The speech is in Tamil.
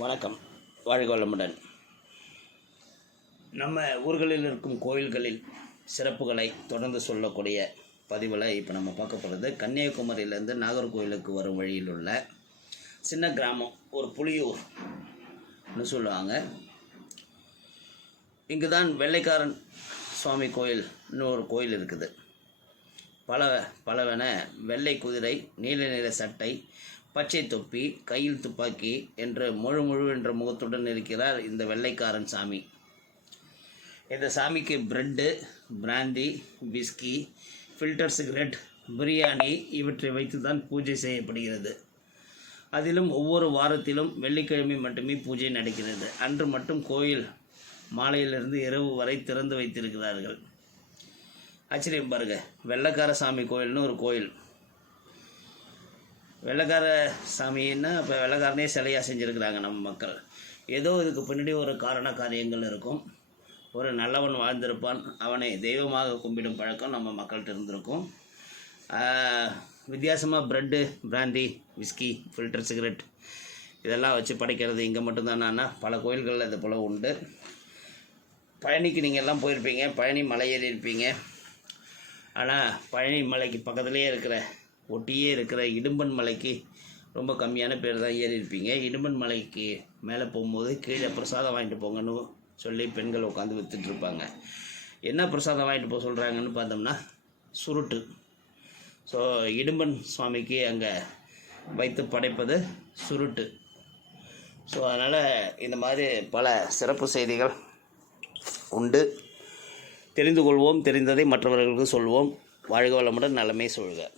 வணக்கம். வாழ்க வளமுடன். நம்ம ஊர்களில் இருக்கும் கோயில்களில் சிறப்புகளை தொடர்ந்து சொல்லக்கூடிய பதிவில் இப்போ நம்ம பார்க்க போகிறது கன்னியாகுமரியிலேருந்து நாகர்கோவிலுக்கு வரும் வழியில் உள்ள சின்ன கிராமம், ஒரு புலியூர்னு சொல்லுவாங்க. இங்கு தான் வெள்ளைக்காரன் சுவாமி கோயில்னு ஒரு கோயில் இருக்குது. பலவென வெள்ளை குதிரை, நீல நிற சட்டை, பச்சை தொப்பி, கையில் துப்பாக்கி என்று முழு என்ற முகத்துடன் இருக்கிறார் இந்த வெள்ளைக்காரன் சாமி. இந்த சாமிக்கு பிரெட்டு, பிராந்தி, விஸ்கி, ஃபில்டர் சிகரெட், பிரியாணி இவற்றை வைத்து தான் பூஜை செய்யப்படுகிறது. அதிலும் ஒவ்வொரு வாரத்திலும் வெள்ளிக்கிழமை மட்டுமே பூஜை நடக்கிறது. அன்று மட்டும் கோயில் மாலையிலிருந்து இரவு வரை திறந்து வைத்திருக்கிறார்கள். ஆச்சரியம் பாருங்க, வெள்ளைக்கார சாமி கோயில்னு ஒரு கோயில். வெள்ளைக்கார சாமின்னா இப்போ வெள்ளைக்காரனே சிலையாக செஞ்சுருக்கிறாங்க நம்ம மக்கள். ஏதோ இதுக்கு பின்னாடி ஒரு காரியங்கள் இருக்கும். ஒரு நல்லவன் வாழ்ந்திருப்பான், அவனை தெய்வமாக கும்பிடும் பழக்கம் நம்ம மக்கள்கிட்ட இருந்திருக்கும். வித்தியாசமாக ப்ரெட்டு, பிராந்தி, விஸ்கி, ஃபில்டர் சிகரெட் இதெல்லாம் வச்சு படைக்கிறது இங்கே மட்டும்தானா? பல கோயில்களில் இது போல் உண்டு. பழனிக்கு நீங்கள் எல்லாம் போயிருப்பீங்க, பழனி மலை ஏறி இருப்பீங்க. ஆனால் பழனி மலைக்கு பக்கத்துலேயே ஒட்டியே இருக்கிற இடும்பன் மலைக்கு ரொம்ப கம்மியான பேர் தான் ஏறி இருப்பீங்க. இடும்பன் மலைக்கு மேலே போகும்போது கீழே பிரசாதம் வாங்கிட்டு போங்கன்னு சொல்லி பெண்கள் உட்காந்து விற்றுட்ருப்பாங்க. என்ன பிரசாதம் வாங்கிட்டு போக சொல்கிறாங்கன்னு பார்த்தோம்னா சுருட்டு. ஸோ இடும்பன் சுவாமிக்கு அங்கே வைத்து படைப்பது சுருட்டு. ஸோ அதனால் இந்த மாதிரி பல சிறப்பு செய்திகள் உண்டு. தெரிந்து கொள்வோம், தெரிந்ததை மற்றவர்களுக்கு சொல்வோம். வாழ்க வளமுடன், நலமே சொல்க.